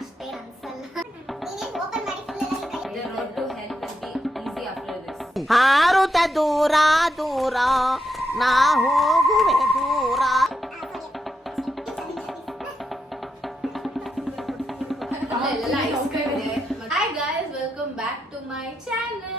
ಅಷ್ಟೇನು ಅನ್ಸಲ್ಲ. ನೀನೇನ್ ಓಪನ್ ಮಾಡಿ ಫುಲ್ ಎಲ್ಲ The road to hell will be easy after this. ಹಾರುತ್ತ ದೂರ ದೂರ ನಾ ಹೋಗುವೆ ದೂರ. Hi guys, welcome back to my channel.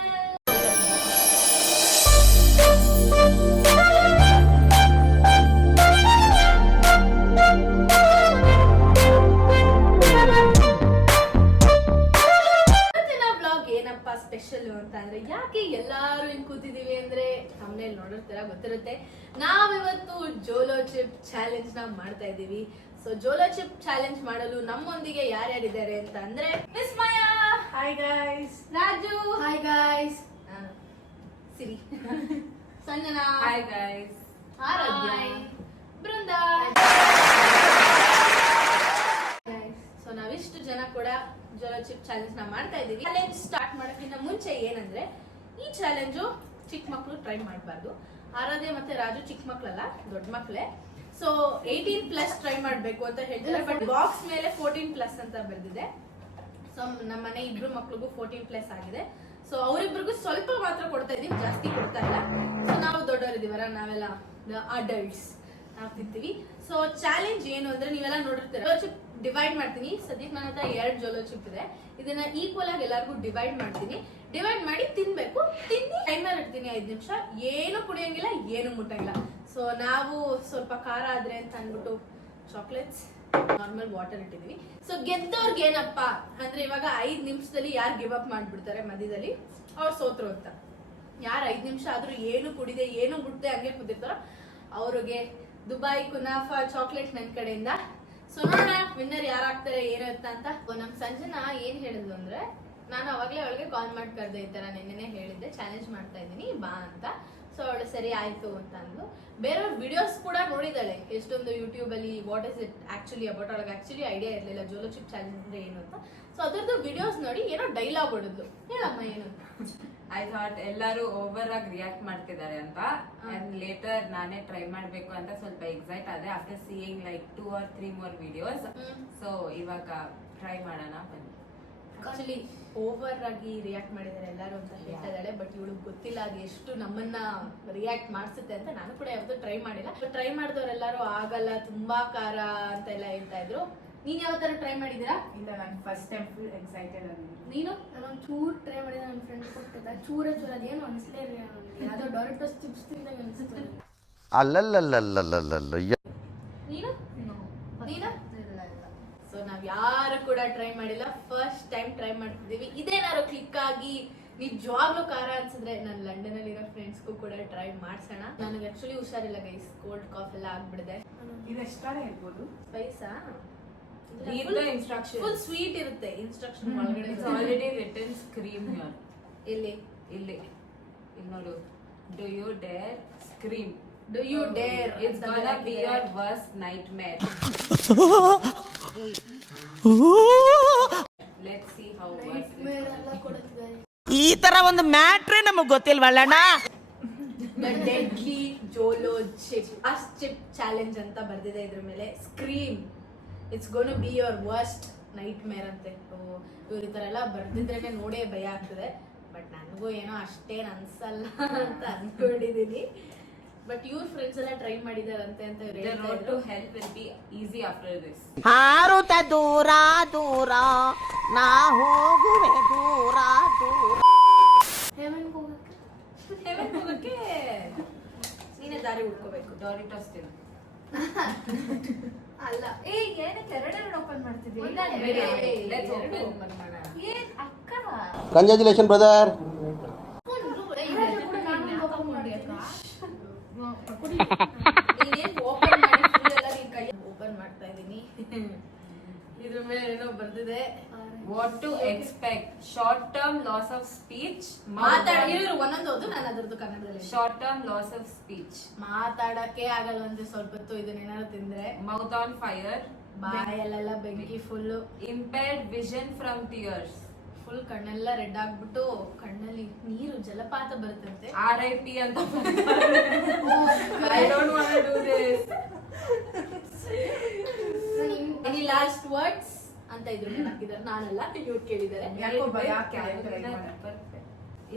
ಏನಪ್ಪ ಸ್ಪೆಷಲ್ ಅಂತ ಅಂದ್ರೆ ಯಾಕೆ ಎಲ್ಲಾರು ಹಿಂಗ್ ಕೂತಿದೀವಿ ಅಂದ್ರೆ ಥಂಬ್ನೇಲ್ ನೋಡಿರ್ತೀರ ಗೊತ್ತಿರುತ್ತೆ. ನಾವಿವತ್ತು ಜೋಲೋ ಚಿಪ್ ಚಾಲೆಂಜ್ ನ ಮಾಡ್ತಾ ಇದೀವಿ. ಸೊ ಜೋಲೋ ಚಿಪ್ ಚಾಲೆಂಜ್ ಮಾಡಲು ನಮ್ಮೊಂದಿಗೆ ಯಾರ್ಯಾರಿದ್ದಾರೆ ಅಂತ ಅಂದ್ರೆ miss Maya, hi guys, Raju, hi guys, Siri, Sanjana, hi guys, Aradhya, Brinda. So ನಾವಿಷ್ಟು ಜನ ಕೂಡ ಜೋಲೋ ಚಿಪ್ ಚಾಲೆಂಜ್ ನ ಮಾಡ್ತಾ ಇದೀವಿ. ಚಾಲೆಂಜ್ ಸ್ಟಾರ್ಟ್ ಮಾಡೋಕ್ಕಿಂತ ಮುಂಚೆ ಏನಂದ್ರೆ ಈ ಚಾಲೆಂಜು ಚಿಕ್ಕ ಮಕ್ಕಳು ಟ್ರೈ ಮಾಡಬಾರ್ದು. ಆರಾಧ್ಯ ಮತ್ತೆ ರಾಜು ಚಿಕ್ಕ ಮಕ್ಕಳಲ್ಲ, ದೊಡ್ಡ ಮಕ್ಕಳೇ. ಸೊ 18+ ಟ್ರೈ ಮಾಡ್ಬೇಕು ಅಂತ ಹೇಳ್ತಾರೆ. ಬಟ್ ಬಾಕ್ಸ್ ಮೇಲೆ 14+ ಅಂತ ಬರ್ದಿದೆ. ಸೊ ನಮ್ಮ ಮನೆ ಇಬ್ರು ಮಕ್ಳಿಗೂ 14+ ಆಗಿದೆ. ಸೊ ಅವರಿಬ್ರಿಗೂ ಸ್ವಲ್ಪ ಮಾತ್ರ ಕೊಡ್ತಾ ಇದೀವಿ, ಜಾಸ್ತಿ ಕೊಡ್ತಾ ಇಲ್ಲ. ಸೊ ನಾವು ದೊಡ್ಡವರಿದೀವರ, ನಾವೆಲ್ಲ ಅಡಲ್ಟ್ಸ್, ನಾವು ತಿಂತೀವಿ. ಸೊ ಚಾಲೆಂಜ್ ಏನು ಅಂದ್ರೆ ನೀವೆಲ್ಲ ನೋಡಿರ್ತೀರ, ಜೋಲೋ ಚಿಪ್ ಡಿವೈಡ್ ಮಾಡ್ತೀನಿ. ಸದ್ಯಕ್ಕೆ ನನ್ನ ಹತ್ರ 2 ಜೋಲೋ ಚಿಪ್ ಇದೆ. ಇದನ್ನ ಈಕ್ವಲ್ ಆಗಿ ಎಲ್ಲರಿಗೂ ಡಿವೈಡ್ ಮಾಡ್ತೀನಿ. ಡಿವೈಡ್ ಮಾಡಿ ತಿನ್ಬೇಕು. ತಿಂದು ಟೈಮರ್ ಇಡ್ತೀನಿ 5 ನಿಮಿಷ. ಏನು ಕುಡಿಯಂಗಿಲ್ಲ, ಏನು ಮುಟ್ಟಂಗಿಲ್ಲ. ಸೊ ನಾವು ಸ್ವಲ್ಪ ಖಾರ ಆದ್ರೆ ಅಂತ ಅಂದ್ಬಿಟ್ಟು ಚಾಕ್ಲೇಟ್ಸ್, ನಾರ್ಮಲ್ ವಾಟರ್ ಇಟ್ಟಿದೀವಿ. ಸೊ ಗೆದ್ದವ್ರಿಗೆ ಏನಪ್ಪ ಅಂದ್ರೆ ಇವಾಗ 5 ನಿಮಿಷದಲ್ಲಿ ಯಾರು ಗಿವ್ ಅಪ್ ಮಾಡ್ಬಿಡ್ತಾರೆ ಮಧ್ಯದಲ್ಲಿ, ಅವ್ರು ಸೋತ್ರು ಅಂತ. ಯಾರು 5 ನಿಮಿಷ ಆದ್ರೂ ಏನು ಕುಡಿದೆ ಏನು ಮುಟ್ಟದೆ ಹಂಗೆ ಕೂತಿರ್ತಾರೋ ಅವ್ರಿಗೆ ದುಬೈ ಕುನಾಫಾ ಚಾಕ್ಲೇಟ್ ನನ್ ಕಡೆಯಿಂದ. ಸೊ ನೋಡೋಣ ವಿನ್ನರ್ ಯಾರಾಗ್ತಾರೆ ಏನಿರುತ್ತ ಅಂತ. ನಮ್ ಸಂಜನಾ ಏನ್ ಹೇಳಿದ್ಲು ಅಂದ್ರೆ, ನಾನು ಅವಾಗ್ಲೇ ಅವಳಿಗೆ ಕಾಲ್ ಮಾಡಿ ಕರೆದೆ, ಈ ತರ ನೆನ್ನೆ ಹೇಳಿದ್ದೆ ಚಾಲೆಂಜ್ ಮಾಡ್ತಾ ಇದ್ದೀನಿ ಬಾ ಅಂತ. ಸೊ ಅವಳು ಸರಿ ಆಯ್ತು ಅಂತ ಅಂದ್ಲು. ಬೇರೆಯವ್ರ ವಿಡಿಯೋಸ್ ಕೂಡ ನೋಡಿದಾಳೆ ಎಷ್ಟೊಂದು ಯೂಟ್ಯೂಬ್ ಅಲ್ಲಿ. What is it actually about, ಅವಳಿಗೆ ಆಕ್ಚುಲಿ ಐಡಿಯಾ ಇರ್ಲಿಲ್ಲ ಜೋಲೋ ಚಿಪ್ ಚಾಲೆಂಜ್ ಅಂದ್ರೆ ಏನು ಅಂತ. ಸೊ ಅದ್ರದ್ದು ವಿಡಿಯೋಸ್ ನೋಡಿ ಏನೋ ಡೈಲಾಗ್ ಹೊಡೆದ್ಲು. ಹೇಳಮ್ಮ ಏನು ಅಂತ. ಐ ಥಾಟ್ ಎಲ್ಲರೂ ಓವರ್ ಆಗಿ ರಿಯಾಕ್ಟ್ ಮಾಡ್ತಿದ್ದಾರೆ ಅಂತ. ಅಂಡ್ ಲೇಟರ್ ನಾನೇ ಟ್ರೈ ಮಾಡ್ಬೇಕು ಅಂತ ಸ್ವಲ್ಪ ಎಕ್ಸೈಟ್ ಆದೆ after seeing like 2 or 3 more videos. So ಇವಾಗ ಟ್ರೈ ಮಾಡೋಣ ಬನ್ನಿ. ಆಕ್ಚುಲಿ ಓವರ್ ಆಗಿ ರಿಯಾಕ್ಟ್ ಮಾಡಿದ್ದಾರೆ ಎಲ್ಲರೂ ಅಂತ ಹೇಳ್ತಾ ಇದ್ದಾಳೆ. ಬಟ್ ಇವಳು ಗೊತ್ತಿಲ್ಲ ಅದು ಎಷ್ಟು ನಮ್ಮನ್ನ ರಿಯಾಕ್ಟ್ ಮಾಡಿಸುತ್ತೆ ಅಂತ. ನಾನು ಕೂಡ ಯಾವತ್ತೂ ಟ್ರೈ ಮಾಡಿಲ್ಲ. ಟ್ರೈ ಮಾಡಿದವರೆಲ್ಲರೂ ಆಗಲ್ಲ, ತುಂಬಾ ಖಾರ ಅಂತ ಎಲ್ಲ ಹೇಳ್ತಾ ಇದ್ರು. ನೀನ್ ಯಾವ ತರ ಟ್ರೈ ಮಾಡಿದೀರಾ? ಇಲ್ಲ, ನಾನು ಫಸ್ಟ್ ಟೈಮ್ ಫುಲ್ ಎಕ್ಸೈಟೆಡ್ ಆಗಿದ್ದೀನಿ. ನೀನು? ನಾನೊಂದು ಚೂರು ಟ್ರೈ ಮಾಡಿದೆ, ನನ್ನ ಫ್ರೆಂಡ್ ಕೊಟ್ಟಿದ್ದ. ಚೂರ ಅದೇನು ಅನಿಸ್ಲೇ ಇರಲಿಲ್ಲ ನನಗೆ. ಯಾವುದೋ ಡೊರಿಟೋಸ್ ಚಿಪ್ಸ್ ತಿಂದಾಗ ಅನಿಸುತ್ತೆ. ಅಲ್ಲಲ್ಲಲ್ಲಲ್ಲಲ್ಲಲ್ಲ. ನೀನು? ಸೊ ನಾವ್ ಯಾರು ಕೂಡ ಟ್ರೈ ಮಾಡಿಲ್ಲ, ಫಸ್ಟ್ ಟೈಮ್ ಟ್ರೈ ಮಾಡ್ತಿದೀವಿ. ಇದೇನಾದ್ರು ಕ್ಲಿಕ್ ಆಗಿ ನಿಜವಾಗ್ಲೂ ಖಾರ ಅನ್ಸಿದ್ರೆ ನಾನು ಲಂಡನ್ ಅಲ್ಲಿರೋ ಫ್ರೆಂಡ್ಸ್ಗೂ ಕೂಡ ಟ್ರೈ ಮಾಡ್ಸೋಣ. ನನಗೆ ಆಕ್ಚುಲಿ ಹುಷಾರಿಲ್ಲ ಗೈಸ್, ಕೋಲ್ಡ್ ಕಾಫ್ ಎಲ್ಲ ಆಗ್ಬಿಡಿದೆ. ಇದೆಷ್ಟಾರ ಹೇಳ್ಬೋದು? ಸ್ಪೈಸಾ? Read the instructions. Full sweet ಇರುತ್ತೆ ಇನ್ಸ್ಟ್ರಕ್ಷನ್ ಒಳಗಡೆ. It's already written scream here. ಇಲ್ಲಿ ಇಲ್ಲಿ ನೋಡು. Do you dare scream? Do you dare? It's gonna be your worst nightmare. Let's see how worst it is. ಈ ತರ ಒಂದು ಮ್ಯಾಟ್ರೇ ನಮಗ್ ಗೊತ್ತಿಲ್ವಲ್ಲಣ್ಣ. The deadly Jolo chip challenge ಅಂತ ಬರ್ದಿದೆ ಇದ್ರ ಮೇಲೆ. Scream, it's gonna be your worst nightmare ಅಂತೆ. ಇವ್ರ ಈ ತರ ಎಲ್ಲ ಬರ್ದಿದ್ರೇನೆ ನೋಡೇ ಭಯ ಆಗ್ತದೆ. ಬಟ್ ನನಗೂ ಏನೋ ಅಷ್ಟೇನ್ ಅನ್ಸಲ್ಲ ಅಂತ ಅನ್ಕೊಂಡಿದೀನಿ. ಬಟ್ ಇವ್ರ ಫ್ರೆಂಡ್ಸ್ ಎಲ್ಲ ಟ್ರೈ ಮಾಡಿದಾರಂತೆ ಅಂತ ಇವ್ರು The ಹೇಳ್ತಾ road ಇದ್ರು. to hell will be easy after this. ಹಾರುತ್ತ ದೂರ ದೂರ ನಾ ಹೋಗುವೆ ದೂರ ದೂರ. ಹೆವನ್ಗೆ ಹೋಗಕ್ಕೆ Heaven ಹೋಗಕ್ಕೆ ನೀನೇ ದಾರಿ ಹುಡ್ಕೋಬೇಕು. Doritos ತಿನ್ನು. ಅಲ್ಲ. ಏನಕ್ಕೆ ಎರಡೆರಡು ಓಪನ್ ಮಾಡ್ತಿದ್ದೀವಿ? Let's open. ಏನ್ ಅಕ್ಕ ಕಂಗ್ರಾಚುಲೇಷನ್ ಬ್ರದರ್. ನೀನೇನ್ ಓಪನ್ ಮಾಡಿ ಫುಲ್ ಎಲ್ಲ ನಿನ್ ಕೈ ಓಪನ್ ಮಾಡ್ತಾ ಇದೀನಿ. ಇದ್ರ ಮೇಲೆ ಏನೋ ಬರ್ದಿದೆ. What to expect? Short-term loss of speech. ಮಾತಾಡಿದ್ರು ಒಂದೊಂದು ನಾನು ಅದ್ರದ್ದು ಕನ್ನಡದಲ್ಲಿ. Short-term loss of speech. ಮಾತಾಡಕ್ಕೆ ಆಗಲ್ವಂತೆ ಸ್ವಲ್ಪ ಹೊತ್ತು ಇದನ್ನೇನಾದ್ರು ತಿಂದ್ರೆ. Mouth on fire. ಬಾಯಲ್ಲೆಲ್ಲ ಬೆಂಕಿ full. Impaired vision from tears. Full ಕಣ್ಣೆಲ್ಲ ರೆಡ್ ಆಗ್ಬಿಟ್ಟು ಕಣ್ಣಲ್ಲಿ ನೀರು ಜಲಪಾತ ಬರುತ್ತಂತೆ. RIP ಅಂತ. I don't want to do this. Any last words? ಅಂತ ಇದ್ರ ಮೇಲೆ ಹಾಕಿದ್ದಾರೆ. ನಾನಲ್ಲ, ಇವ್ರು ಕೇಳಿದ್ದಾರೆ.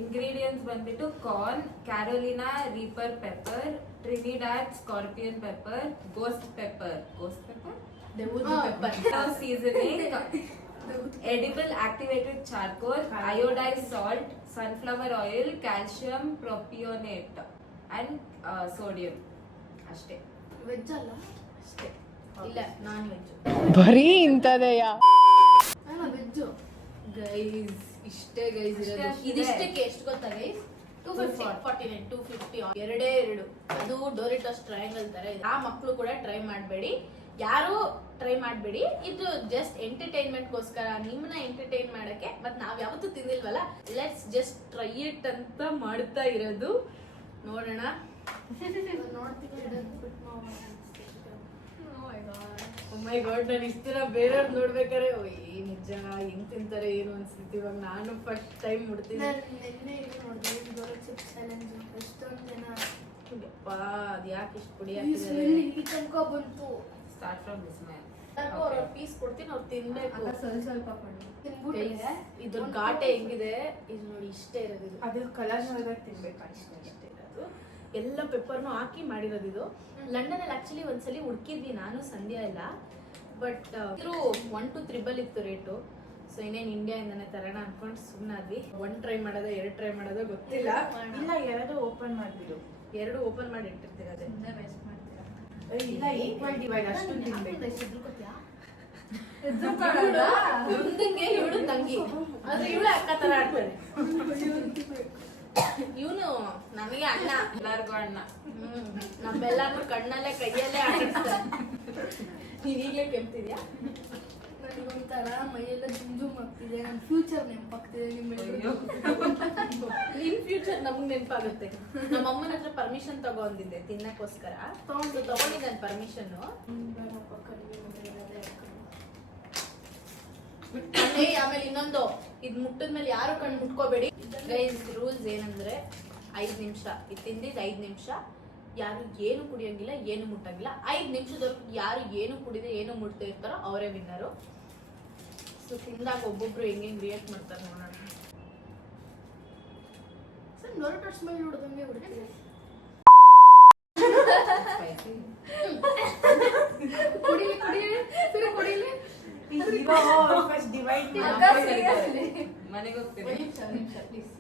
ಇಂಗ್ರೀಡಿಯೆಂಟ್ಸ್ ಬಂದ್ಬಿಟ್ಟು corn, Carolina reaper pepper, Trinidad scorpion pepper, ghost pepper, seasoning, edible activated charcoal, iodized salt, sunflower oil, calcium propionate and sodium. ಅಷ್ಟೇ. Veg ಅಲ್ಲ ಅಷ್ಟೇ. ಇಲ್ಲ, ನಾನ್ ವೆಜ್. ಬರೀ ಇಂಥದೆಯಾ ವೆಜ್ಜು ಗೈಸ್ ಇಷ್ಟೇ ಗೈಸ್ ಇರೋದು. ಅಷ್ಟೇ. ಇದಿಷ್ಟಕ್ಕೆ ಎಷ್ಟು ಗೊತ್ತಾ ಗೈಸ್? 249, 250 ಎರಡೇ ಎರಡು. ಅದು ಡೋರಿಟೋಸ್ ಟ್ರಯಾಂಗಲ್ ತರ ಇದೆ. ಆ ಮಕ್ಕಳು ಕೂಡ ಟ್ರೈ ಮಾಡಬೇಡಿ, ಯಾರು ಟ್ರೈ ಮಾಡಬೇಡಿ. ಇದು ಜಸ್ಟ್ ಎಂಟರ್ಟೈನ್ಮೆಂಟ್ ಗೋಸ್ಕರ, ನಿಮ್ಮನ್ನ ಎಂಟರ್ಟೈನ್ ಮಾಡಕ್ಕೆ. ಮತ್ ನಾವ್ ಯಾವತ್ತೂ ತಿಂದಿಲ್ವಲ್ಲ, ಲೆಟ್ಸ್ ಜಸ್ಟ್ ಟ್ರೈ ಇಟ್ ಅಂತ ಮಾಡ್ತಾ ಇರೋದು. ನೋಡೋಣ. ನೋಡ್ತೀನಿ ಓ ಮೈ ಗಾಡ್, ನಾನು ಇಷ್ಟ ದಿನ ಬೇರೆಯವ್ರು ನೋಡ್ಬೇಕಾರೆ ಈ ನಿಜ ಹೆಂಗ್ ತಿಂತಾರೆ ಏನು ಅನ್ಸುತ್ತೆ. ಇವಾಗ ನಾನು ಫಸ್ಟ್ ಟೈಮ್ ಮುಡ್ತೀನಿ. ನಿನ್ನೆ ಇದು ನೋಡಿದೆ, ಡೋಲೋ ಚಿಪ್ಸ್ ಚಾಲೆಂಜ್. ಎಷ್ಟೊಂದು ಜನ ಅದ್ ಯಾಕೆ ಇಷ್ಟು ಪುಡಿ ಈ ಹಾಕಿದ್ದಾರೆ? ಸ್ಮೆಲ್ ಇಲ್ಲಿ ತನಕ ಬಂತು. Start from this man. ಅವ್ರ ಪೀಸ್ ಕೊಡ್ತೀನಿ, ಅವ್ರು ತಿನ್ಬೇಕು. ಸ್ವಲ್ಪ ಕೊಡಿ. ತಿನ್ಬಿಟ್ರೆ ಇದ್ರ ಘಾಟೆ ಹೆಂಗಿದೆ ಇದು ನೋಡಿ. ಇಷ್ಟೇ ಇರೋದು ಇದು. ಅದು ಕಲರ್ ನೋಡಿದ್ರೆ ತಿನ್ಬೇಕು. ಇಷ್ಟೇ ಇರೋದು. ಎಲ್ಲ ಪೆಪ್ಪರ್ನು ಹಾಕಿ ಮಾಡಿರೋದು ಇದು. ಲಂಡನ್ ಅಲ್ಲಿ ಆಕ್ಚುಲಿ ಒಂದ್ಸಲಿ ಹುಡುಕಿದ್ವಿ ನಾನು, ಸಂಧ್ಯಾ ಎಲ್ಲ. ಬಟ್ ಇದ್ರು 1 to 3 ಇತ್ತು ರೇಟು. ಸೊ ಇನ್ನೇನು ಇಂಡಿಯಾಯಿಂದಾನೆ ತರೋಣ ಅನ್ಕೊಂಡು ಸುಮ್ಮನಾದ್ವಿ. 1 ಟ್ರೈ ಮಾಡೋದ 2 ಟ್ರೈ ಮಾಡೋದ ಗೊತ್ತಿಲ್ಲ. ಇಲ್ಲ, ಎರಡು ಓಪನ್ ಮಾಡ್ಬಿಡು. 2 ಓಪನ್ ಮಾಡಿ ಇಟ್ಟಿರ್ತೀರ. ಇಲ್ಲ, ಈಕ್ವಲ್ ಡಿವೈಡ್ ಅಷ್ಟು ತಿನ್ಬೇಕು. ಮುಂದಂಗೆ ಇವಳು ತಂಗಿ, ಆದ್ರೆ ಇವಳು ಅಕ್ಕ ತರ ಆಡ್ತಾರೆ. ಇವನು ನಮಗೆ ಅಣ್ಣ, ಎಲ್ಲಾರ್ಗು ಅಣ್ಣ. ನಮ್ಮೆಲ್ಲಾರು ಕಣ್ಣಲ್ಲೇ ಕೈಯಲ್ಲೇ ಆಡಿಸ್ತಾರೆ. ನೀನ್ ಈಗ್ಲೇ ಕೆಮ್ತಿದ್ಯಾ? ನನಗೊಂಥರ ಮೈಯೆಲ್ಲ ಜುಮ್ ಆಗ್ತಿದೆ. ನನ್ನ ಫ್ಯೂಚರ್ ನೆನಪಾಗ್ತಿದೆ ನಿಮ್ಮೆಲ್ಲರಿಗೂ. ನಿನ್ ಫ್ಯೂಚರ್ ನಮಗ್ ನೆನಪಾಗುತ್ತೆ. ನಮ್ಮ ಅಮ್ಮನ ಹತ್ರ ಪರ್ಮಿಷನ್ ತಗೊಂಡಿದ್ದೆ ತಿನ್ನಕ್ಕೋಸ್ಕರ. ತಗೊಂಡಿದ್ದೆ ಪರ್ಮಿಷನ್. ಆಮೇಲೆ ಇನ್ನೊಂದು, ಇದ್ ಮುಟ್ಟದ್ಮೇಲೆ ಯಾರು ಕಣ್ಣು ಮುಟ್ಕೋಬೇಡಿ ಗೈಸ್. ರೂಲ್ಸ್ ಏನಂದ್ರೆ 5 ನಿಮಿಷ ಇದು ತಿಂದಿದ್ 5 ನಿಮಿಷ ಯಾರು ಏನು ಕುಡಿಯೋಂಗಿಲ್ಲ, ಏನು ಮುಟ್ಟಂಗಿಲ್ಲ. 5 ನಿಮಿಷದವರೆಗೂ ಯಾರು ಏನು ಕುಡಿದೆ ಏನು ಮುಟ್ತಾ ಇರ್ತಾರೋ ಅವರೇ ವಿನ್ನರು. ಸೊ ತಿಂದಾಗ ಒಬ್ಬೊಬ್ರು ಹೆಂಗ್ ರಿಯಾಕ್ಟ್ ಮಾಡ್ತಾರೆ ನೋಡೋಣ. Sir ಡೋರಿಟೋ smell ನೋಡಿದಂಗೆ ಬಿಡ್ತಿದೆ. ಕುಡಿಲಿ ಕುಡಿಲಿ ಸರಿ ಕುಡಿಲಿ. ಫಸ್ಟ್ ಡಿವೈಡ್ ಮನೆಗೆ ಹೋಗ್ತೀನಿ. ನಿಮಿಷ ಪ್ಲೀಸ್.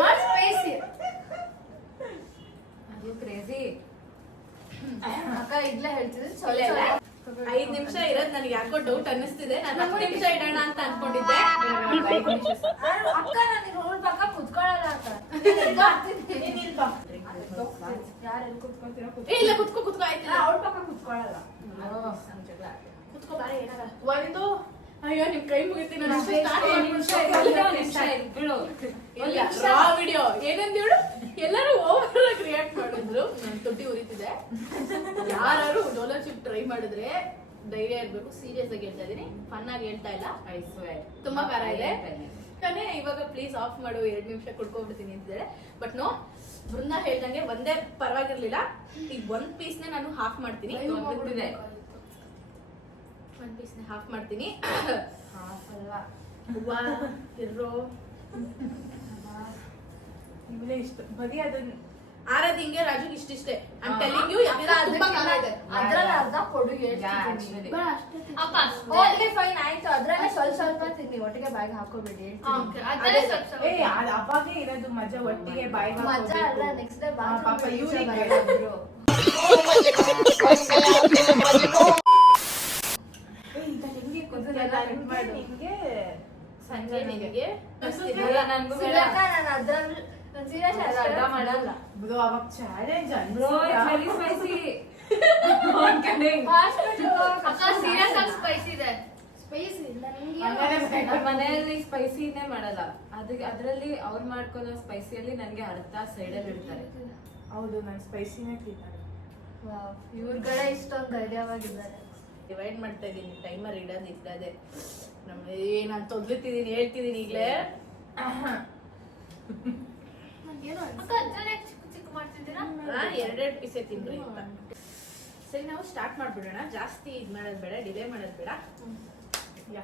Not spicy. ಅದು ಕ್ರೇಜಿ. ಅಕ್ಕ ಇದ್ಲೇ ಹೇಳ್ತಿದ್ದೆ. 5 ನಿಮಿಷ ಇರೋದ್ ನನಗೆ ಯಾಕೋ ಡೌಟ್ ಅನ್ನಿಸ್ತಿದೆ. ನಾನು 10 ನಿಮಿಷ ಇಡೋಣ ಅಂತ ಅನ್ಕೊಂಡಿದ್ದೆ. ಅಕ್ಕ ನನಗೆ ರೋಡ್ ಪಕ್ಕ ಕುತ್ಕೊಳ್ಳಲ್ಲ ಅಕ್ಕ. ಯಾರು ಎಲ್ಲಿ ಕುತ್ಕೊಳ್ತೀರಾ? ಇಲ್ಲ ಕುತ್ಕೋ ಆಯ್ತಿಲ್ಲ. ಅವ್ರ ಪಕ್ಕ ಕುತ್ಕೊಳ್ಳಲ್ಲ. ಕುತ್ಕೋ ಬಾರೆ ಏನಾರ. ಒಂದು ಅಯ್ಯೋ ನಿಮ್ ಕೈ ಮುಗಿತೀನಿ. ವಿಡಿಯೋ ಏನಂದಿವಳು, ಎಲ್ಲರೂ ಓವರ್ ಆಗಿ ರಿಯಾಕ್ಟ್ ಮಾಡಿದ್ರು. ನನ್ ತೊಟ್ಟಿ ಉರಿತಿದೆ. ಯಾರು ಡೋಲೋ ಚಿಪ್ ಟ್ರೈ ಮಾಡಿದ್ರೆ ಧೈರ್ಯ ಇರ್ಬೇಕು. ಸೀರಿಯಸ್ ಆಗಿ ಹೇಳ್ತಾ ಇದೀನಿ, ಫನ್ ಆಗಿ ಹೇಳ್ತಾ ಇಲ್ಲ. I swear. ತುಂಬಾ ಖಾರ ಇದೆ ತಾನೇ. ಇವಾಗ ಪ್ಲೀಸ್ ಆಫ್ ಮಾಡು, 2 ನಿಮಿಷ ಕುಡ್ಕೊಂಡ್ಬಿಡ್ತೀನಿ ಅಂತಿದ್ದಾರೆ. ಬಟ್ ನೋ, ಬೃಂದ ಹೇಳ್ದಂಗೆ ಒಂದೇ ಪರವಾಗಿರ್ಲಿಲ್ಲ. ಈಗ 1 ಪೀಸ್ನೇ ನಾನು ಹಾಫ್ ಮಾಡ್ತೀನಿ. 1 ಪೀಸ್ನೇ ಹಾಫ್ ಮಾಡ್ತೀನಿ. ಇರೋ ಇವಳೇ ಇಷ್ಟ ಬರೀ ಅದನ್ನ ಆರದ್ ಹಿಂಗೆ ರಾಜುಗೆ ಇಷ್ಟಿಷ್ಟೇ. I'm telling you, ಯಾಕಂದ್ರೆ ತುಂಬಾ ಖಾರ ಇದೆ. ಅದ್ರಲ್ಲಿ ಅರ್ಧ ಕೊಡು actually. ಓಕೆ ಫೈನ್ ಆಯ್ತು. ಅದ್ರಲ್ಲೇ ಸ್ವಲ್ಪ ತಿನ್ನಿ, ಒಟ್ಟಿಗೆ ಬಾಯಿಗೆ ಹಾಕೋಬೇಡಿ. ಏ ಅವಾಗೇ ಇರೋದು ಮಜಾ, ಒಟ್ಟಿಗೆ ಬಾಯಿ ಮಜಾ ಅಲ್ಲ, ನೆಕ್ಸ್ಟ್ ಡೇ ಪಾಪ ಇವ್ರಿಗೆ ನಿಮ್ಗೆ ಸಂಜೆ ನಿನಗೆ ನನ್ಗೂ ನಾನು ಅದ್ರಲ್ಲಿ ಅರ್ಧ ಮಾಡಲ್ಲ. ಬ್ರೋ ಅವಾಗ challenge Bro, it's very spicy. Spicy ಇದೆ. ಸ್ಪೈಸಿ ಇಲ್ಲ ನಮ್ಮ ಮನೆಯಲ್ಲಿ ಸ್ಪೈಸಿನೇ ಮಾಡಲ್ಲ. ಅದ್ರಲ್ಲಿ ಅವ್ರು ಮಾಡ್ಕೊಳ್ಳೋ ಸ್ಪೈಸಿಯಲ್ಲಿ ನನ್ಗೆ ಅರ್ಧ ಸೈಡಲ್ಲಿ ಇಡ್ತಾರೆ. ಹೌದು, ನಾನು ಸ್ಪೈಸಿನೇ ತಿಂತಾರೆ. ಇವ್ರಗಡೆ ಇಷ್ಟೊಂದು ಧೈರ್ಯವಾಗಿದ್ದಾರೆ. ಡಿವೈಡ್ ಮಾಡ್ತಾ ಇದೀನಿ. ಟೈಮರ್ ಇಡೋದೇ ನಾನು ತೊದ್ಲುತ್ತಿದ್ದೀನಿ, ಹೇಳ್ತಿದ್ದೀನಿ ಈಗಲೇ. ಏನೋ ಚಿಕ್ಕ ಚಿಕ್ಕ ಮಾಡ್ತಿದ್ದೀರಾ? ಎರಡೆರಡು ಪೀಸೆ ತಿನ್ರಿ ಅಂತ. ಸರಿ, ನಾವು ಸ್ಟಾರ್ಟ್ ಮಾಡ್ಬಿಡೋಣ. ಜಾಸ್ತಿ ಇದು ಮಾಡೋದು ಬೇಡ, ಡಿಲೇ ಮಾಡೋದು ಬೇಡ. ಯಾ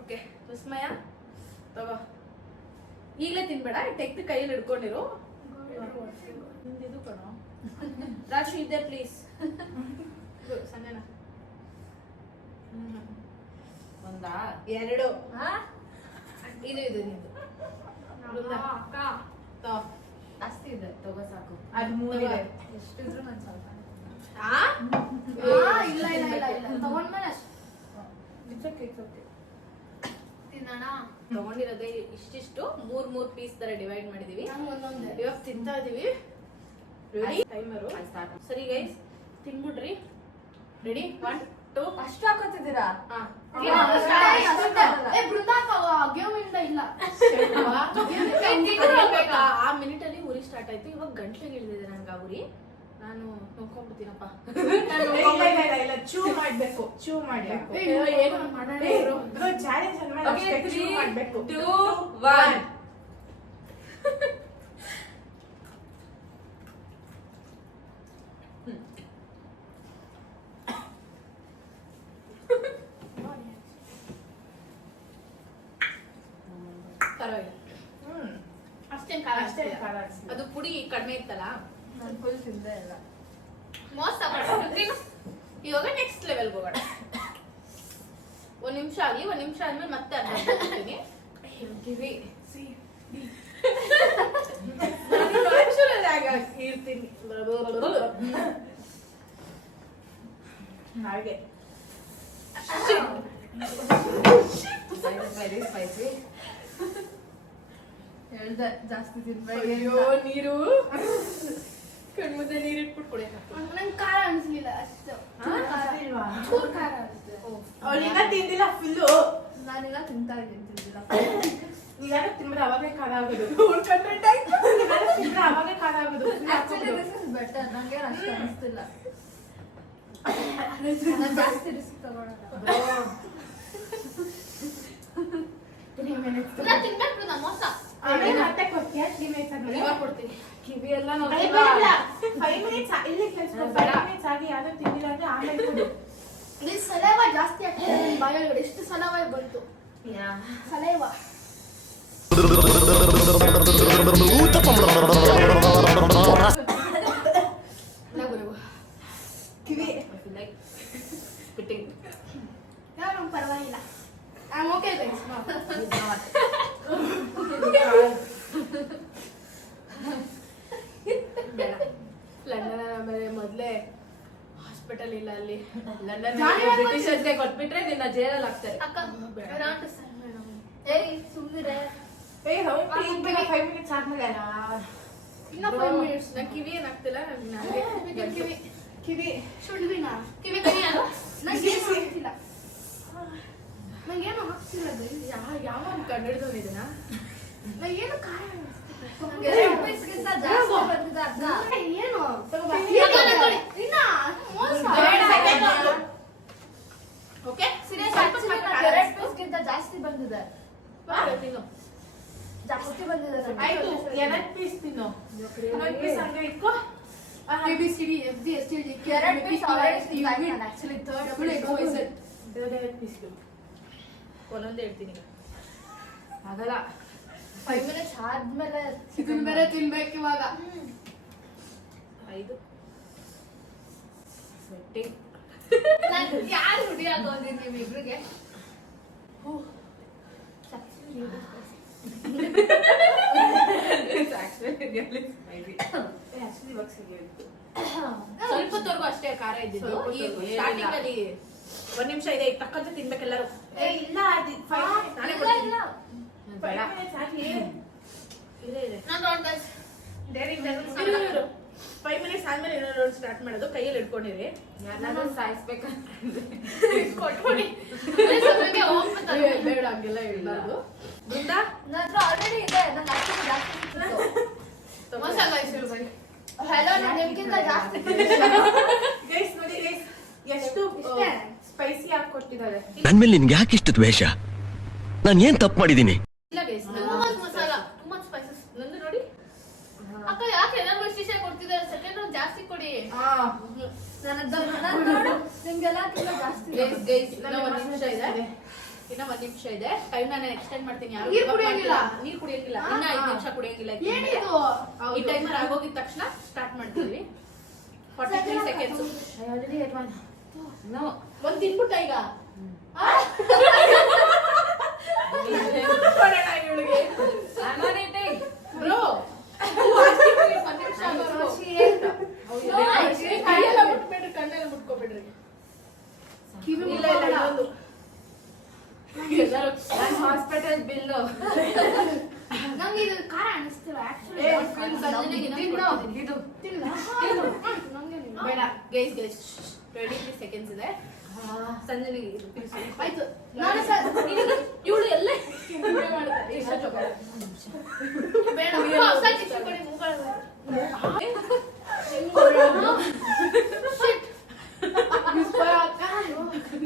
ಓಕೆ, ವಿಸ್ಮಯ ತಗೋ. ಈಗಲೇ ತಿನ್ಬೇಡ, ತೆಗ್ದು ಕೈಯಲ್ಲಿ ಹಿಡ್ಕೊಂಡಿರು. ಇದು ಕಣೋ ರಾಶಿ ಇದೆ, ಪ್ಲೀಸ್. ಸಣ್ಣ ಒಂದಾ ಎರಡು. ಇದು ಇದು ನಿಂದು. ಜಾಸ್ತಿ ಇದೆ, ತಗೋ ಸಾಕು. ಅದು 3 ಇದೆ. ಎಷ್ಟಿದ್ರು ನಾನು ಸ್ವಲ್ಪ ಇಲ್ಲ ಇಲ್ಲ ಇಲ್ಲ ಇಲ್ಲ ತಗೊಂಡ್ಮೇಲೆ ತಿನ್ನೋಣ. ತಗೊಂಡಿರೋದೇ ಇಷ್ಟಿಷ್ಟು 3 ಪೀಸ್ ತರ ಡಿವೈಡ್ ಮಾಡಿದೀವಿ. ನಂಗೆ ಒಂದೊಂದೇ. ಇವಾಗ ತಿಂತಾ ಇದೀವಿ. ರೆಡಿ? ಟೈಮರು ಸರಿ ಗೈಸ್, ತಿನ್ಬಿಡ್ರಿ. ರೆಡಿ? 1 2 ಅಷ್ಟು ಹಾಕೋತಿದ್ದೀರಾ? ಗೇಮಿಂದ ಇಲ್ಲ ಆ ಮಿನಿಟ್ ಅಲ್ಲಿ ಉರಿ ಸ್ಟಾರ್ಟ್ ಆಯ್ತು. ಇವಾಗ ಗಂಟ್ಲಿಗೆ ಇಳಿದಿದೆ ನನ್ಗೆ ಆ ಉರಿ. ನಾನು ನೋಡ್ಕೊಂಡ್ಬಿಡ್ತೀನಪ್ಪ. ಇಲ್ಲ ಚೂ ಮಾಡ್ಬೇಕು, ಚೂ ಮಾಡ್ಬೇಕು. ಏನು ಮಾಡೋಣ ಇವ್ರು. ಚಾಲೆಂಜ್ ಅಂದ್ರೆ Okay, ಅಷ್ಟೇ, ಚೂ 3, ಮಾಡ್ಬೇಕು. 2, 1. ಪರವಾಗಿಲ್ಲ, ಹ್ಮ್. ಅಷ್ಟೇನ್ ಖಾರ ಅಷ್ಟೇ ಅನಿಸ್ತಿಲ್ಲ. ಖಾರ ಅನ್ಸಿಲ್ಲ. ಅದು ಪುಡಿ ಕಡಿಮೆ ಇತ್ತಲ್ಲ, ನಾನು ಫುಲ್ ತಿಂದೆ ಇಲ್ಲ. ಮೋಸ ಮಾಡ್ಬಿಟ್ರಿ. ಇವಾಗ ನೆಕ್ಸ್ಟ್ ಲೆವೆಲ್ಗೆ ಹೋಗೋಣ. 1 ನಿಮಿಷ ಆಗಲಿ. 1 ನಿಮಿಷ ಆದ್ಮೇಲೆ ಮತ್ತೆ ಅರ್ಧಿ ಕಿವಿ ಇರ್ತೀನಿ. ಹಾಗೆ ವೆರಿ ಸ್ಪೈಸಿ. ಹೇಳ್ದೆ ಜಾಸ್ತಿ ತಿನ್ಬೇಡಿ. ಅಯ್ಯೋ, ನೀರು ಕಣ್ಮುಂದೆ ನೀರು ಇಟ್ಬಿಟ್ಟು ಕುಡಿಯಕ್ಕೆ. ನಂಗೆ ಖಾರ ಅನ್ಸ್ಲಿಲ್ಲ ಅಷ್ಟು. ಇಲ್ವಾ? ಚೂರ್ ಖಾರ ಅನ್ಸುತ್ತೆ. ಅವಳಿನ್ನ ತಿಂದಿಲ್ಲ ಫುಲ್ಲು. ನಾನೆಲ್ಲ ತಿಂತಾ ಇದ್ದೀನಿ, ತಿಂದಿಲ್ಲ. ನೀವ್ಯಾರು ತಿಂದ್ರೆ ಅವಾಗೇ ಖಾರ ಆಗೋದು. ನೀವ್ಯಾರು ತಿಂದ್ರೆ ಅವಾಗೇ ಖಾರ ಆಗೋದು. Actually, this is better. ನಂಗೆ ಅಷ್ಟು ಅನಿಸ್ತಿಲ್ಲ. ನಾನು ಜಾಸ್ತಿ ರಿಸ್ಕ್ ತಗೊಳಲ್ಲ. ನಾನು ತಿನ್ಬೇಕು, ನಾನು ಮೋಸ. ಆಮೇಲೆ ಮತ್ತೆ ಕೊಡ್ತೀಯಾ 3 minutes ಆದ್ಮೇಲೆ? ಇವಾಗ ಕೊಡ್ತೀನಿ. ಕಿವಿ ಎಲ್ಲ ಅಯ್ಯ, ಬರಲ್ಲ. 5 minutes ಇಲ್ಲಿ ಕೆಲ್ಸಕ್ಕೆ 5 minutes ಆಗಿ ಯಾವ್ದೋ ತಿಂದಿಲ್ಲ ಅಂದ್ರೆ ಆಮೇಲೆ ಕೊಡು. ಇಲ್ಲಿ ಸಲೈವ ಜಾಸ್ತಿ ಆಗ್ತದೆ ನನ್ನ ಬಾಯೊಳಗಡೆ. ಎಷ್ಟು ಸಲೈವ ಬಂತು. ಸಲೈವ ಕಿವಿ ಸ್ಪಿಟ್ಟಿಂಗ್. ಯಾರು ಪರವಾಗಿಲ್ಲ. I'm okay, thanks. No. London ಆಮೇಲೆ ಮೊದ್ಲೇ ಹಾಸ್ಪಿಟಲ್ ಇಲ್ಲ ಅಲ್ಲಿ. ಲಂಡನ್ ಜಾಲಿ ಬ್ರಿಟಿಷರ್ಸ್ಗೆ ಕೊಟ್ಬಿಟ್ರೆ ನಿನ್ನ ಜೈಲಲ್ಲಿ ಹಾಕ್ತಾರೆ. ಅಕ್ಕ, ಏನಾಂಟು ಸರ್ ಮೇಡಮ್. ಏಯ್, ಸುಮ್ನಿರೆ. ಏ ಹೌದು, ಈಗ 5 minutes ಆದ್ಮೇಲೆ ಅಲ್ಲ. ಇನ್ನ 5 minutes. ನನ್ ಕಿವಿ ಏನಾಗ್ತಿಲ್ಲ. ಕಿವಿ ಕಿವಿ ಸುಳ್ವಿನ ಕಿವಿ ಕೈಯಾಗ ನಂಗೇನು ಆಗ್ತಿಲ್ಲ. ನಂಗೇನು ಆಗ್ತಿಲ್ಲ. ಯಾವ ಕಂಡಿಡ್ದವ್ ಇದನ್ನ. ನಂಗೇನು ಖಾರ ಅನಿಸ್ತಿಲ್ಲ. ಏನು ಇನ್ನ ಮೋಸ. ಓಕೆ, ಸೀರಿಯಸ್ ಜಾಸ್ತಿ ಬಂದಿದೆ. ತಿನ್ನು. ಜಾಸ್ತಿ ಬಂದಿದೆ. ಆಯ್ತು, 2 ಪೀಸ್ ತಿನ್ನು. 1 ಪೀಸ್ ಹಂಗೆ ಇಟ್ಕೋ. ABCD FG STD ಎರಡು piece already you win. Actually third double XYZ 2 piece ಒಂದೊಂದೇ ಹೇಳ್ತೀನಿ ಈಗ. ಆಗಲ್ಲ. 5 minutes ಆದ್ಮೇಲೆ ಇದನ್ನ ಬೇರೆ ತಿನ್ಬೇಕು ಇವಾಗ. 5 ಸ್ವೆಟ್ಟಿಂಗ್. ನಾನು ಯಾರು ಹುಡಿ ಹಾಕೋದಿನಿ ನಿಮ್ಮಿಬ್ರಿಗೆ. ಸ್ವಲ್ಪದವರೆಗೂ ಅಷ್ಟೇ ಖಾರ ಇದ್ದಿದ್ದು. ಸ್ಟಾರ್ಟಿಂಗ್ ಅಲ್ಲಿ 1 ನಿಮಿಷ ಇದೆ, ಈಗ ತಕ್ಕಂತೆ ತಿನ್ಬೇಕೆಲ್ಲರೂ. ಇಲ್ಲ, ಅದು 5 minutes. ನಾನೇ ಇಲ್ಲ ಕೊಡ್ತೀನಿ. ಇಲ್ಲ 5 minutes ಆಗಿ ಇದೆ. ನಾನು ನೋಡ್ತಾ ಇರು. 5 minutes ಆದ್ಮೇಲೆ ಇನ್ನೊಂದು ಸ್ಟಾರ್ಟ್ ಮಾಡೋದು. ಕೈಯಲ್ಲಿ ಇಟ್ಕೊಂಡಿರಿ. ಯಾರನ್ನಾದ್ರೂ ಸಾಯಿಸ್ಬೇಕಂತ ಕೊಟ್ಬಿಡಿ. ಬೇಡ, ಹಂಗೆಲ್ಲ ಇಡಬಾರ್ದು. ಬೃಂದಾ, ನನ್ನ ಹತ್ರ ಆಲ್ರೆಡಿ ಇದೆ. ನನ್ನ ಆಕ್ಚುಲಿ ಜಾಸ್ತಿ ಸಿಕ್ಕಿತ್ತು. ಮೋಸ ಗಾಯಿಸಿರು ಬನ್ನಿ. ಹೆಲೋ, ನಾನು ನಿಮ್ಗಿಂತ ಜಾಸ್ತಿ ಗೈಸ್ ನೋಡಿ ಗೈಸ್, ಎಷ್ಟು ಇಷ್ಟೇ. ಸ್ಪೈಸಿ ಆಗಿ ಕೊಟ್ಟಿದ್ದಾರೆ. ನನ್ ಮೇಲೆ ನಿನ್ಗೆ ಯಾಕೆ ಇಷ್ಟು ದ್ವೇಷ? ನಾನು ಏನ್ ತಪ್ಪು ಮಾಡಿದ್ದೀನಿ? ಇಲ್ಲ guys, too much masala, too much spices. ನಂದು ನೋಡಿ. ಅಕ್ಕ ಯಾಕೆ ಎಲ್ಲರಿಗೂ ಇಷ್ಟ ಕೊಡ್ತಿದ್ದಾರೆ? ಸೆಕೆಂಡ್ ನಿಮ್ಗೆಲ್ಲ ಜಾಸ್ತಿ ಇನ್ನೂ ಒಂದ್ ನಿಮಿಷ ಇದೆ ಟೈಮ್ ನಾನು ಎಕ್ಸ್ಟೆಂಡ್ ಮಾಡ್ತೀನಿ. ಯಾರು ನೀರ್ ಕುಡಿಯಂಗಿಲ್ಲ. ನೀರ್ ಕುಡಿಯಂಗಿಲ್ಲ, ಇನ್ನ 5 ನಿಮಿಷ ಕುಡಿಯಂಗಿಲ್ಲ. ಏನಿದು? ಈ ಟೈಮರ್ ಆಗೋಗಿದ ತಕ್ಷಣ ಸ್ಟಾರ್ಟ್ ಮಾಡ್ತೀವಿ. 43 seconds. ಒಂದ್ ತಿನ್ಬಿಟ್ಟ ಈಗ ಬ್ರೋ ಕೈಯೆಲ್ಲ ಮುಟ್ಬೇಡ್ರಿ, ಕಣ್ಣೆಲ್ಲ ಮುಟ್ಕೋಬೇಡ್ರಿ. ಇಲ್ಲ ಇನ್ನೊಂದು. ಎಲ್ಲರೂ ಹಾಸ್ಪಿಟಲ್ ಬಿಲ್ಲು ನಂಗೆ ಇದು ಖಾರ ಅನಿಸ್ತಿಲ್ಲ ಬೇಡ ಗೈಸ್ 23 seconds ಇದೆ. ಸಂಜನೆಗೆ ಆಯ್ತು. ಇವಳು ಎಲ್ಲ ಮಾಡ್ತಾರೆ. ಬೇಡ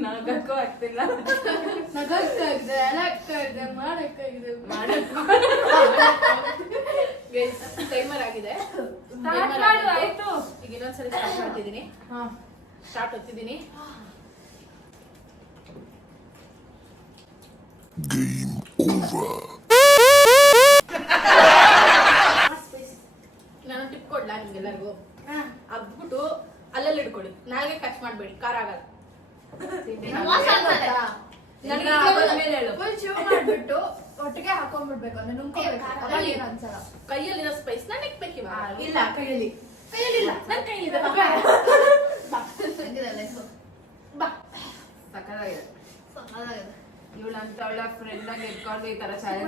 ನಗಕ್ಕೂ ಆಗ್ತಿಲ್ಲ. ನಗಕ್ಕಾಗಿದೆ, ಅಳಕ್ಕಾಗಿದೆ, ಮಾಡಕ್ಕಾಗಿದೆ. ಟೈಮರ್ ಆಗಿದೆ. ಆಯ್ತು. ಈಗ ಇನ್ನೊಂದ್ಸರಿ ಸ್ಟಾರ್ಟ್ ಮಾಡ್ತಿದ್ದೀನಿ. ಸ್ಟಾರ್ಟ್ ಹೊತ್ತಿದ್ದೀನಿ. ನಾನು ಟಿಪ್ ಕೊಡ್ಲಾ ನಿಮ್ಗೆಲ್ಲರಿಗೂ? ಅದ್ಬಿಟ್ಟು ಅಲ್ಲಲ್ಲಿ ಇಟ್ಕೊಳ್ಳಿ, ನಾಲ್ಗೆ ಟಚ್ ಮಾಡ್ಬೇಡಿ, ಖಾರ ಆಗಲ್ಲ. ನನಗೆ ಆದ್ಮೇಲೆ ಹೇಳು. ಮಾಡ್ಬಿಟ್ಟು ಒಟ್ಟಿಗೆ ಹಾಕೊಂಡ್ಬಿಡ್ಬೇಕು ಅಂದ್ರೆ ನುಂಗ್ಕೋಬೇಕು. ಅವಾಗ ಏನು ಅನ್ಸಲ್ಲ. ಕೈಯಲ್ಲಿರೋ ಸ್ಪೈಸ್ ನಾನು ಇಕ್ಬೇಕು ಇವಾಗ. ಇಲ್ಲ ಕೈಯಲ್ಲಿ ಕೈಯಲ್ಲಿಲ್ಲ. ನನ್ನ ಕೈಲಿದೆ. ಬಾ ಸಕ್ಕತ್ತಾಗಿದೆ. ಇವಳಂತ ಅವಳ ಫ್ರೆಂಡ್ ಆಗಿ ಇಟ್ಕೊಂಡು ಈ ತರ ಚಾಲೆಂಜ್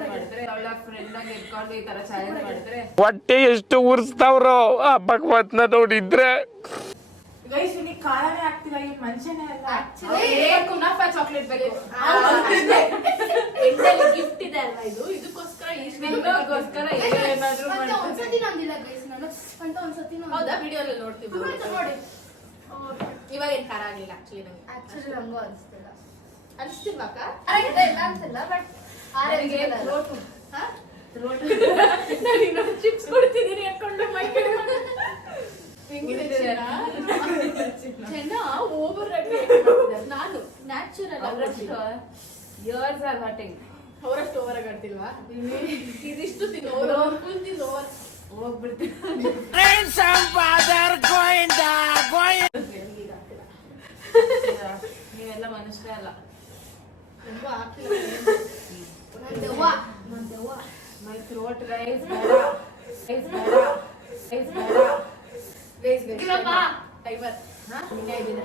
ಮಾಡಿದ್ರೆ ಹೊಟ್ಟೆ ಎಷ್ಟು ಉರ್ಸ್ತಾವ್ರೋ ಆ ಭಗವತ್ನ ನೋಡಿದ್ರೆ. ಗೈಸ್ ಇವನಿಗೆ ಖಾರನೇ ಆಗ್ತಿಲ್ಲ, ಈ ಮನುಷ್ಯನೇ ಅಲ್ಲ. ಕುನಾಫಾ ಚಾಕ್ಲೇಟ್ ಬೇಕು. ಎಂಟಲ್ಲಿ ಗಿಫ್ಟ್ ಇದೆ ಅಲ್ವಾ ಇದು, ಇದಕ್ಕೋಸ್ಕರ ನಿಮಗೋಸ್ಕರ ಏನಾದ್ರೂ ಮತ್ತೆ ಒಂದ್ಸತಿ ನಂದಿಲ್ಲ ಗೈಸ್ ನಾನು ಅಂತ ಒಂದ್ಸತಿ ಹೌದಾ? ವಿಡಿಯೋ ಅಲ್ಲಿ ನೋಡ್ತೀವಿ. ನೋಡಿ ಇವಾಗ ಏನ್ ಖಾರ ಆಗ್ಲಿಲ್ಲ ಆಕ್ಚುಲಿ ನಂಗೆ. ಆಕ್ಚುಲಿ ನಂಗೂ ಅನಿಸ್ತಿಲ್ಲ. ಅನಿಸ್ತಿಲ್ವಾಕ? ಆಗಿದೆ ಇಲ್ಲ ಅನ್ಸಿಲ್ಲ ಬಟ್ ಆರೆಂಜ್ ನಾನು ಇನ್ನೊಂದು ಚಿಪ್ಸ್ ಕೊಡ್ತಿದ್ದೀನಿ ಅನ್ಕೊಂಡು ಮೈ ಕಡೆ ಹೆಂಗಿದೆ ಚೆನ್ನ ಓವರ್ ಆಗಿ ನಾನು ನ್ಯಾಚುರಲ್ ಇಯರ್ಸ್ ಆರ್ ಹರ್ಟಿಂಗ್. ಅವರಷ್ಟು ಓವರ್ ಆಗಿ ಆಡ್ತಿಲ್ವಾ? ಇದಿಷ್ಟು ತಿನ್ನು ಫುಲ್ ತಿನ್ನು ಓವರ್ ಹೋಗ್ಬಿಡ್ತೀನಿ. ನೀವೆಲ್ಲ ಮನುಷ್ಯರೇ ಅಲ್ಲ. ತುಂಬಾ ಆಗ್ತಿಲ್ಲ. ಮೈ ಥ್ರೋಟ್ ಗೈಸ್ ಬೇಡ. ಟೈಮರ್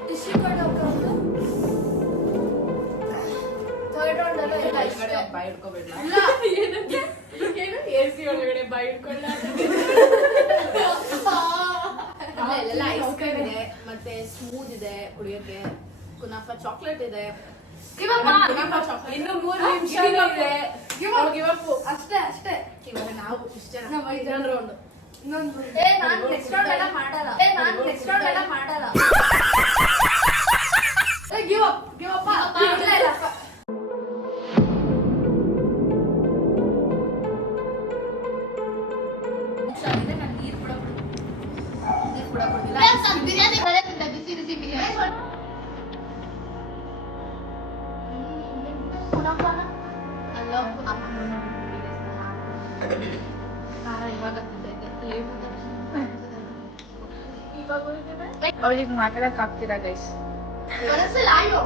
ಟಿಶ್ಯೂ ಕಾರ್ಡ್ ಹೋಗ್ಕೊಂಡು ಥರ್ಡ್ ರೌಂಡ್ ಅಲ್ಲ ಇಲ್ಲ ಇಷ್ಟೇ. ಬಾಯ್ ಹಿಡ್ಕೋಬೇಡ. ಏನು AC ಒಳಗಡೆ ಬಾಯಿ ಇಟ್ಕೊಳ್ಳ. ಎಲ್ಲ ಐಸ್ ಕ್ರೀಮ್ ಇದೆ, ಮತ್ತೆ ಸ್ಮೂತ್ ಇದೆ ಕುಡಿಯೋಕೆ, ಕುನಾಫಾ ಚಾಕ್ಲೇಟ್ ಇದೆ. ಕುನಾಫಾ ಚಾಕ್ಲೇಟ್ ಇನ್ನು 3 ನಿಮಿಷ ಇದೆ. ಗಿವ್ ಅಪ್ ಅಷ್ಟೇ ಅಷ್ಟೇ. ಇವಾಗ ನಾವು ಇಷ್ಟ ಜನ ನಾವು 5 ಇದೊಂದು ರೌಂಡ್. ಇನ್ನೊಂದು ನಾನು ನೆಕ್ಸ್ಟ್ ರೌಂಡ್ ಎಲ್ಲ ಮಾಡಲ್ಲ. ಗಿವ್ ಅಪ್ ಇಲ್ಲ ಇಲ್ಲ. ನಾನು ನೀರು ಕೂಡ ಕೊಡೋದಿಲ್ಲ. ಬಿರಿಯಾನಿ ಬಿಸಿ ಬಿಸಿ ಬಿರಿಯಾನಿ ಅಲ್ಲೋ ಅವಳಿಗೆ ಮಾತಾಡಕ್ ಆಗ್ತೀರಾ ಗೈಸ್? ಮನಸ್ಸಲ್ಲಿ ಆಯೋ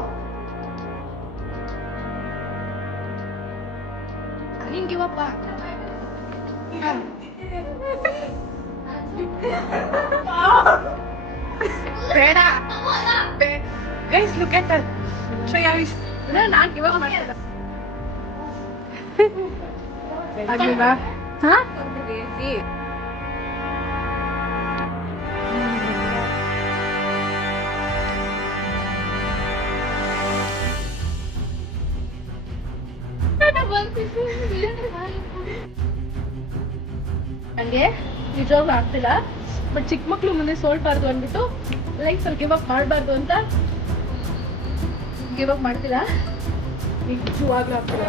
ಹಿಂಗಿವಪ್ಪ ಬೇಡ guys, look at her. Guys ನಾನು ಇವಾಗ ಮಾಡ್ತಿಲ್ಲ. ಆಗಿಲ್ವಾ? ಹಾ ನಂಗೆ ನಿಜವಾಗ್ಲೂ ಆಗ್ತಿಲ್ಲ, ಬಟ್ ಚಿಕ್ಕ ಮಕ್ಳು ಮುಂದೆ ಸೋಲ್ಬಾರ್ದು ಅಂದ್ಬಿಟ್ಟು ಲೈಕ್ ಸ್ವಲ್ಪ ಗಿವ್ ಅಪ್ ಮಾಡಬಾರ್ದು ಅಂತ ಗಿವ್ ಅಪ್ ಮಾಡ್ತಿಲ್ಲ. ನಿಜವಾಗ್ಲೂ ಆಗ್ತಿಲ್ಲ.